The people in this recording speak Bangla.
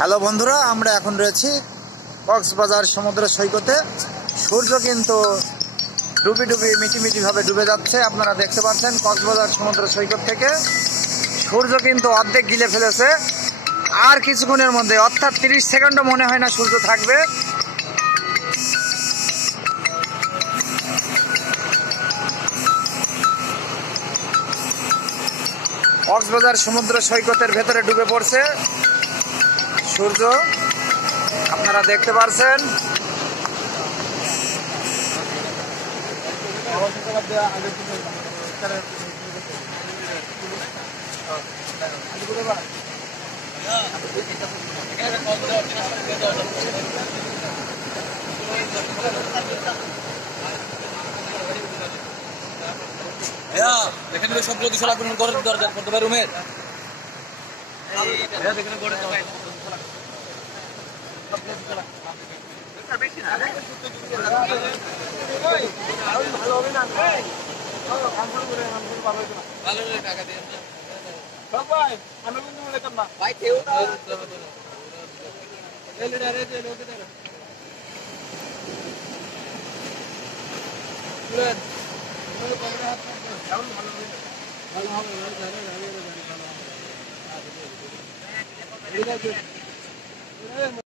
হ্যালো বন্ধুরা, আমরা এখন রয়েছি কক্সবাজার সমুদ্র সৈকতে। সূর্য কিন্তু ডুবি ডুবি মিটিমিটি ভাবে ডুবে যাচ্ছে। আপনারা দেখতে পাচ্ছেন কক্সবাজার সমুদ্র সৈকত থেকে সূর্য কিন্তু অর্ধেক গিলে ফেলেছে। আর কিছুক্ষণের মধ্যে, অর্থাৎ 30 সেকেন্ডও মনে হয় না সূর্য থাকবে। কক্সবাজার সমুদ্র সৈকতের ভেতরে ডুবে পড়ছে সূর্য, আপনারা দেখতে পাচ্ছেন। দেখেন সব লোক ঘরের দরজা করতে পারে রুমের ভালো হবে।